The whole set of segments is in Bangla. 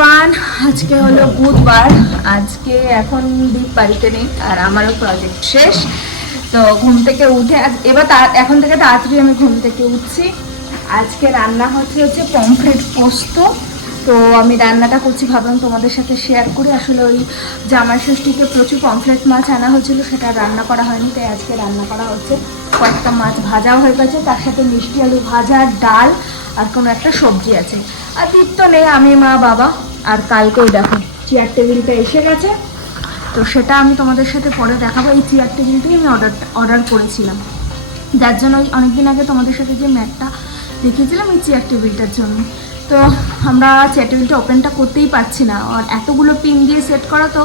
এভরিওয়ান, আজকে হলো বুধবার। আজকে এখন দীপ বাড়িতে নেই আর আমারও প্রজেক্ট শেষ। তো ঘুম থেকে উঠে এবার এখন থেকে তাড়াতাড়ি আমি ঘুম থেকে উঠছি। আজকে রান্না হচ্ছে পমফ্রেট পোস্ত। তো আমি রান্নাটা করছি, ভাবলাম তোমাদের সাথে শেয়ার করি। আসলে ওই জামাই ষষ্ঠীতে প্রচুর পমফ্রেট মাছ আনা হয়েছিল, সেটা রান্না করা হয়নি, তাই আজকে রান্না করা হচ্ছে। কয়েকটা মাছ ভাজাও হয়ে গেছে, তার সাথে মিষ্টি আলু ভাজা, ডাল আর কোনো একটা সবজি আছে। আর দীপ তো নেই, আমি, মা, বাবা। আর কালকেও দেখো চেয়ার টেবিলটা এসে গেছে, তো সেটা আমি তোমাদের সাথে পরে দেখাবো। এই চেয়ার টেবিলটাই আমি অর্ডার করেছিলাম, যার জন্য ওই অনেকদিন আগে তোমাদের সাথে যে ম্যাটটা দেখিয়েছিলাম এই চেয়ার টেবিলটার জন্য। তো আমরা চেয়ার টেবিলটা ওপেনটা করতেই পারছি না, আর এতগুলো পিন দিয়ে সেট করা। তো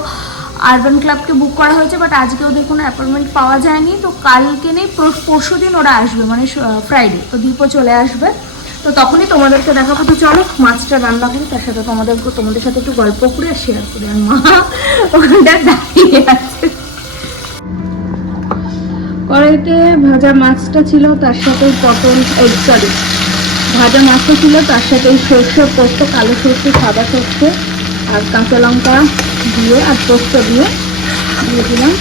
আরবান ক্লাবকে বুক করা হয়েছে, বাট আজকে ওদের কোনো অ্যাপয়েন্টমেন্ট পাওয়া যায়নি। তো কালকে নেই, পরশু দিন ওরা আসবে, মানে ফ্রাইডে। তো দীপও চলে আসবে, তো তখনই তোমাদেরকে দেখাবো। তো চলো মাছটা রান্না করি, তার সাথে তোমাদের সাথে একটু গল্প করে আর শেয়ার করি। আর মা ওখানটা দাঁড়িয়ে আছে। কড়াইতে ভাজা মাছটা ছিল, তার সাথে ভাজা মাছটা ছিল, তার সাথে সর্ষে পোস্ত, কালো সর্ষে, সাদা সর্ষে আর কাঁচা লঙ্কা দিয়ে আর পোস্ত দিয়ে দিয়েছিলাম।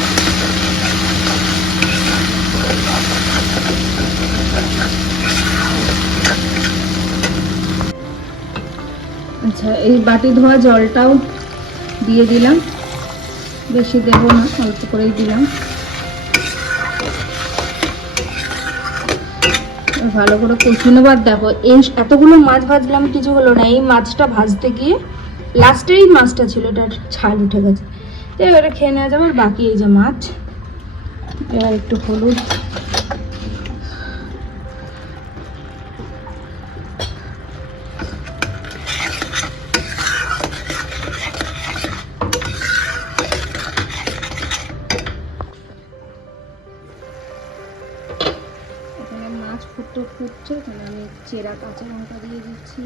আচ্ছা, এই বাটি ধোয়া জলটাও দিয়ে দিলাম, বেশি দেবো না, অল্প করেই দিলাম। ভালো করে কষিয়ে নেবো। আর দেখো এই এতগুলো মাছ ভাজলাম, কিছু হলো না। এই মাছটা ভাজতে গিয়ে লাস্টের এই মাছটা ছিল, এটার ছাল উঠে গেছে। তো এবারে খেয়ে নেওয়া যাবে। আর বাকি এই যে মাছ, এবার একটু হলুদ, মাছ ফুটছে, এখানে আমি চেরা কাঁচা লঙ্কা দিয়ে দিচ্ছি।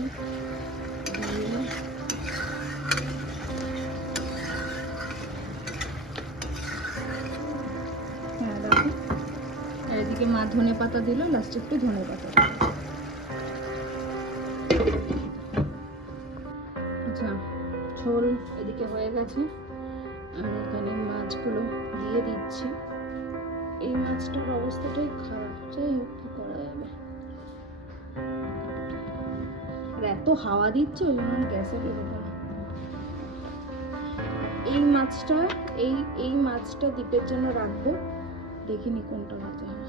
হ্যাঁ দেখো, আর এদিকে মা ধনে পাতা দিল, লাস্টে একটু ধনে পাতা। আচ্ছা, ঝোল এদিকে হয়ে গেছে, আর এখানে মাছগুলো দিয়ে দিচ্ছি। এই মাছটার অবস্থাটাই খারাপ, যাই হোক কি করা যাবে। আর এত হাওয়া দিচ্ছে, ওই জন্য গ্যাসে বেরোবো না। এই মাছটা দ্বীপের জন্য রাখবো, দেখিনি কোনটা ভাজা হবে।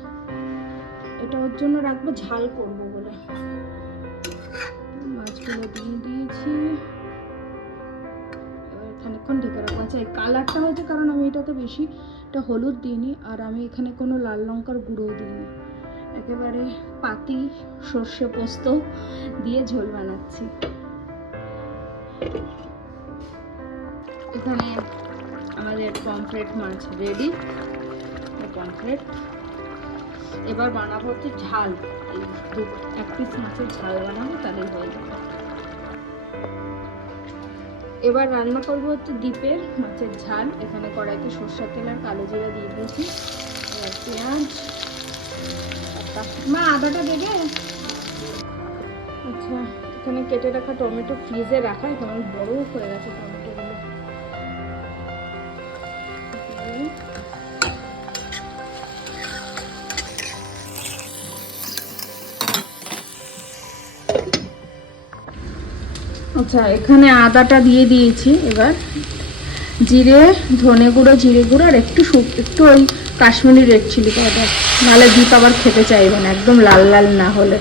এটা ওর জন্য রাখবো, ঝাল করবো বলে। মাছগুলো দিয়ে দিয়েছি, এবার খানিকক্ষণ ঢেকে রাখবো। আচ্ছা, এই কালারটা হয়েছে কারণ আমি এটাতে বেশি হলুদ দিইনি, আর আমি এখানে কোনো লাল লঙ্কার গুঁড়োও দিইনি। একেবারে পাতি সর্ষে পোস্ত দিয়ে ঝোল বানাচ্ছি। এখানে আমাদের পমফ্রেট মাছ রেডি। পমফ্রেট এবার বানাবো হচ্ছে ঝাল, এই এক পিস মাছের ঝাল বানাবো, তাহলেই হয়ে যাবে। এবার রান্না করবো হচ্ছে দ্বীপের মাছের ঝাল। এখানে কড়াইতে সরষের তেল আর কালো জিরা দিয়ে দিয়েছি। এবার পেঁয়াজ, মা আদাটা দেবে। আচ্ছা, এখানে কেটে রাখা টমেটো, ফ্রিজে রাখা, এখন বড় হয়ে গেছে টমেটোগুলো। আচ্ছা, এখানে আদাটা দিয়ে দিয়েছি। এবার জিরে, ধনে গুঁড়ো, জিরে গুঁড়ো আর একটু ওই কাশ্মীরি রেড চিলি পাউডার, নাহলে দীপ আবার খেতে চাইবে না, একদম লাল লাল না হলে।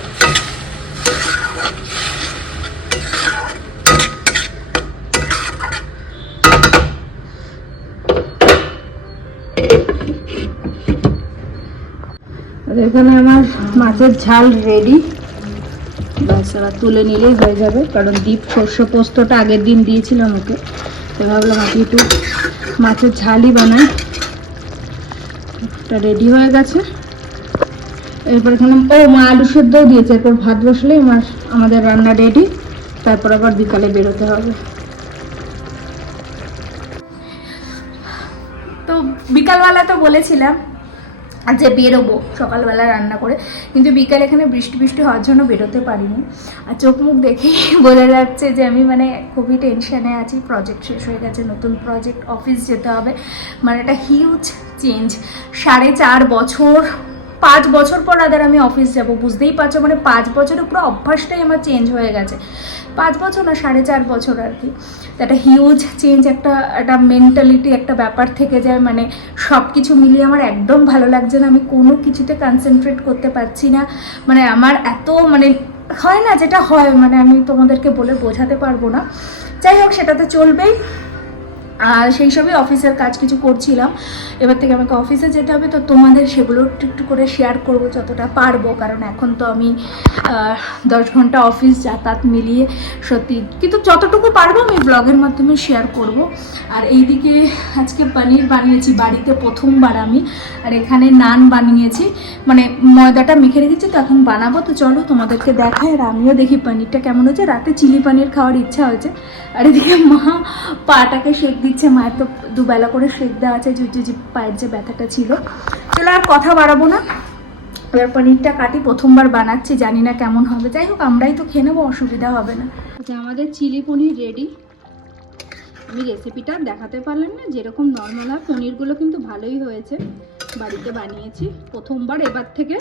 এখানে আমার মাছের ঝাল রেডি, ব্যাস এবার তুলে নিলেই হয়ে যাবে। কারণ দীপ সর্ষে পোস্তটা আগের দিন দিয়েছিলাম ওকে, তো ভাবলাম আজকে একটু মাছের ঝালই বানাই। এটা রেডি হয়ে গেছে। এরপর এখানে মা আলু সেদ্ধও দিয়েছে। এরপর ভাত বসলে আমাদের রান্না রেডি, তারপর আবার বিকালে বেরোতে হবে। তো বিকালবেলা তো বলেছিলাম আর যে বেরোবো সকালবেলা রান্না করে, কিন্তু বিকাল এখানে বৃষ্টি বৃষ্টি হওয়ার জন্য বেরোতে পারিনি। আর চোখ মুখ দেখেই বোঝা যাচ্ছে যে আমি মানে খুবই টেনশানে আছি। প্রজেক্ট শেষ হয়ে গেছে, নতুন প্রজেক্ট, অফিস যেতে হবে, মানে একটা হিউজ চেঞ্জ। 4.5 বছর 5 বছর পর আদার আমি অফিস যাব, বুঝতেই পারছো, মানে 5 বছরে পুরো অভ্যাসটাই আমার চেঞ্জ হয়ে গেছে। 5 বছর না 4.5 বছর আর কি। তো একটা হিউজ চেঞ্জ, একটা মেন্টালিটি, একটা ব্যাপার থেকে যায়। মানে সব কিছু মিলিয়ে আমার একদম ভালো লাগছে না, আমি কোনো কিছুতে কনসেন্ট্রেট করতে পারছি না। মানে আমার এত মানে হয় না যেটা হয়, মানে আমি তোমাদেরকে বলে বোঝাতে পারবো না। যাই হোক, সেটা তো চলবেই। আর সেই সবই অফিসের কাজ কিছু করছিলাম। এবার থেকে আমাকে অফিসে যেতে হবে, তো তোমাদের সেগুলো একটু একটু করে শেয়ার করব যতটা পারবো, কারণ এখন তো আমি 10 ঘন্টা অফিস যাতায়াত মিলিয়ে সত্যি, কিন্তু যতটুকু পারবো আমি ব্লগের মাধ্যমে শেয়ার করব। আর এইদিকে আজকে পনির বানিয়েছি বাড়িতে প্রথমবার আমি, আর এখানে নান বানিয়েছি, মানে ময়দাটা মেখে রেখেছি, তো এখন বানাবো। তো চলো তোমাদেরকে দেখাই, আর আমিও দেখি পনিরটা কেমন হয়েছে। রাতে চিলি পনির খাওয়ার ইচ্ছা হয়েছে। আর এদিকে মা পাটাকে শেক দিচ্ছে, মায়ের তো দুবেলা করে শেক দেওয়া আছে, যে পায়ের যে ব্যথাটা ছিল। চলো আর কথা বাড়াবো না, এবার পনিরটা কাটি, প্রথমবার বানাচ্ছি, জানি না কেমন হবে। যাই হোক, আমরাই তো খেয়ে নেবো, অসুবিধা হবে না। আচ্ছা, আমাদের চিলি পনির রেডি। আমি রেসিপিটা দেখাতে পারলাম না, যেরকম নর্মাল হয়। পনিরগুলো কিন্তু ভালোই হয়েছে, বাড়িতে বানিয়েছি প্রথমবার। এবার থেকে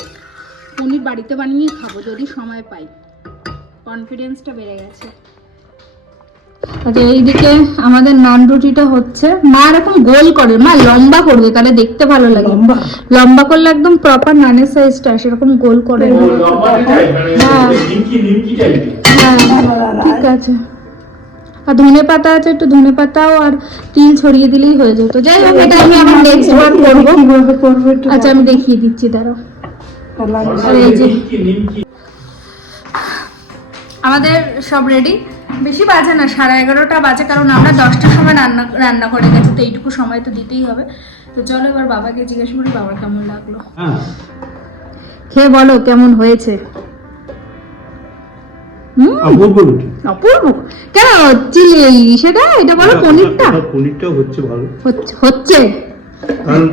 পনির বাড়িতে বানিয়ে খাবো যদি সময় পাই, কনফিডেন্সটা বেড়ে গেছে। আচ্ছা, এইদিকে আমাদের নান রুটিটা হচ্ছে। মা এরকম গোল করে, মা লম্বা করবে, তাহলে দেখতে ভালো লাগে। লম্বা করলে একদম প্রপার নানের সাইজটা সেরকম গোল করে। হ্যাঁ ঠিক আছে। আর ধনে পাতা আছে, একটু ধনে পাতাও আর তিল ছড়িয়ে দিলেই হয়ে যেত। যাই হোক, এটা আমি আমার নেক্সট বার করবো। আচ্ছা, আমি দেখিয়ে দিচ্ছি, দাঁড়াও। এই যে আমাদের সব রেডি। বেশি বাজে না, 11:30 বাজে, কারণ আমরা 10টার সময় রান্না করে গেছি, তো এইটুকু সময় তো দিতেই হবে। তো চলো এবার বাবাকে জিজ্ঞেস করি বাবার কেমন লাগলো। খেয়ে বলো কেমন হয়েছে। অপূর্ব। কেন চিলি সেটা, এটা বলো। পনিরটাও হচ্ছে ভালো, হচ্ছে কারণ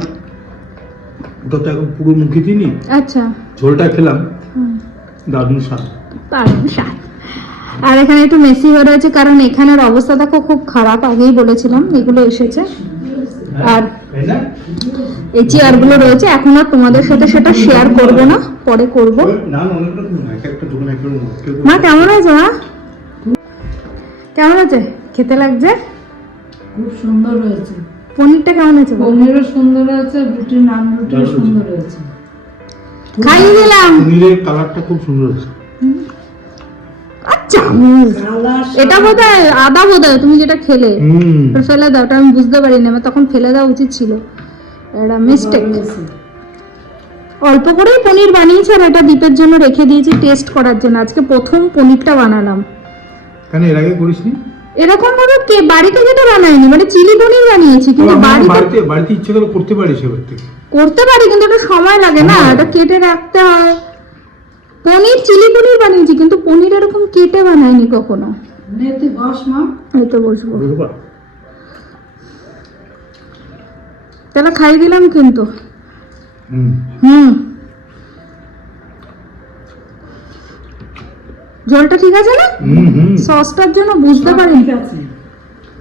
ওটা তো এখন পুরো মুখে দিইনি। আচ্ছা, ঝোলটা খেলাম, দারুণ স্বাদ। আর এখানে একটু মেসি হয়ে রয়েছে, কারণ এখানের অবস্থা দেখো খুব খারাপ, আগেই বলেছিলাম এগুলো এসেছে। আর এই চেয়ারগুলো রয়েছে, এখন আর তোমাদের সাথে সেটা শেয়ার করব না, পরে করব। মা কেমন আছে? মা কেমন আছে? খেতে লাগছে? খুব সুন্দর হয়েছে। পনিরটা কেমন আছে? পনিরও সুন্দর হয়েছে, রুটি নান রুটিও সুন্দর হয়েছে। খাইয়ে দিলাম। পনিরের কালারটা খুব সুন্দর হয়েছে। আচ্ছা, এটা বোধহয় আদা, বোধহয় তুমি যেটা খেলে ফেলে দাও, ওটা আমি বুঝতে পারিনি, আমার তখন ফেলে দেওয়া উচিত ছিল, এটা মিস্টেক। অল্প করেই পনির বানিয়েছি, আর এটা দীপের জন্য রেখে দিয়েছি টেস্ট করার জন্য। আজকে প্রথম পনিরটা বানালাম। কেন এর আগে করিসনি? এরকম ভাবে কে বাড়িতে যেটা বানাইনি, মানে চিলি পনির বানিয়েছি, কিন্তু বাড়িতে ইচ্ছে করে করতে পারিস, এবার থেকে করতে পারি, কিন্তু এটা সময় লাগে না, এটা কেটে রাখতে হয়। পনির চিলি পনির বানিয়েছি, কিন্তু পনির এরকম কেটে বানাইনি কখনো। মেয়েতে বস মা, এই তো বসবো। তাহলে খাই দিলাম কিন্তু। জলটা ঠিক আছে না? সসটার জন্য বুঝতে পারি।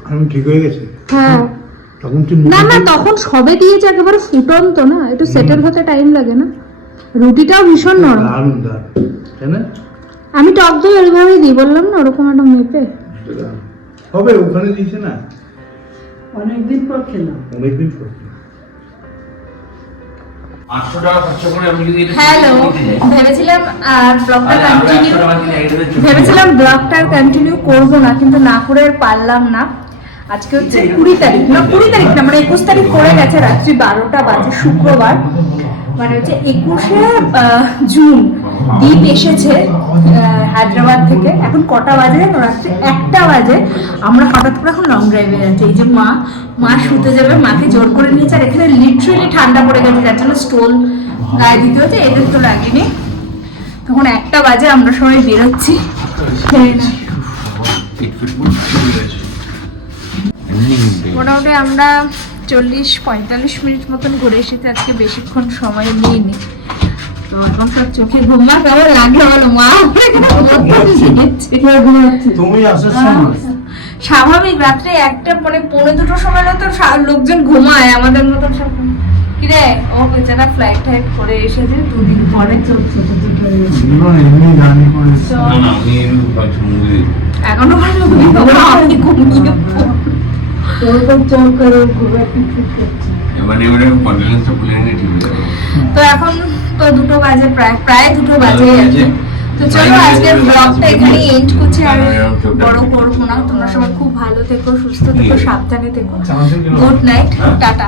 আমি ঠিক হয়ে গেছে। হ্যাঁ, না না, তখন সবে দিয়েছে, একেবারে ফুটন্ত না, একটু সেটেল হতে টাইম লাগে না। রুটিটাও ভীষণ নরম। আমি টক দই ওইভাবেই দিই, বললাম না, ওরকম একটা মেপে হবে। ওখানে দিয়েছে না, অনেকদিন পর খেলাম। অনেকদিন পর। হ্যালো, ভেবেছিলাম ব্লগটা কন্টিনিউ করবো না, কিন্তু না করে আর পারলাম না। আজকে হচ্ছে 20 তারিখ না, 20 তারিখ না, মানে 21 তারিখ পড়ে গেছে, রাত্রি 12টা বাজে, শুক্রবার, মানে হচ্ছে 21শে জুন। দীপ এসেছে হায়দ্রাবাদ থেকে। এখন কটা বাজে? রাত্রি 1টা বাজে। আমরা হঠাৎ করে এখন লং ড্রাইভে যাচ্ছি। এই যে মা শুতে যাবে, মাকে জোর করে নিয়েছে। আর এখানে লিটারেলি ঠান্ডা পড়ে গেছে, যার জন্য স্টোল গায়ে দিতে হচ্ছে, এদের তো লাগেনি। তখন 1টা বাজে, আমরা সবাই বেরোচ্ছি। মোটামুটি আমরা 40-45 মিনিট মতন ঘুরে এসেছে, আজকে বেশিক্ষণ সময় নিইনি। তো এখন সব চোখে ঘুমা কেমন লাগে বলো মা? তুমি আসার সময় স্বাভাবিক রাত্রে 1টা মানে 1:45 সময় তো লোকজন ঘুমায়, আমাদের মতন সব কিরে ও বেচারা ফ্লাইট টাইট করে এসেছে 2 দিন পরে। এমনি জানি তো না না আমি সমুদ্রে এখনো আমি ঘুমিয়ে ওরকম চোখ করে খুব একটা ঠিক করছে। এবারে এবারে কন্টিনিউসটা খুলে নিয়ে ঠিক হয়ে যাবে। তো এখন তো 2টো বাজে, প্রায় 2টো বাজে আর কি। তো চলো আজকের ব্লগটা এখানে এন্ড করছি, আর বড় করবো না। তোমরা সবাই খুব ভালো থেকো, সুস্থ থেকো, সাবধানে থেকো। Good night, tata.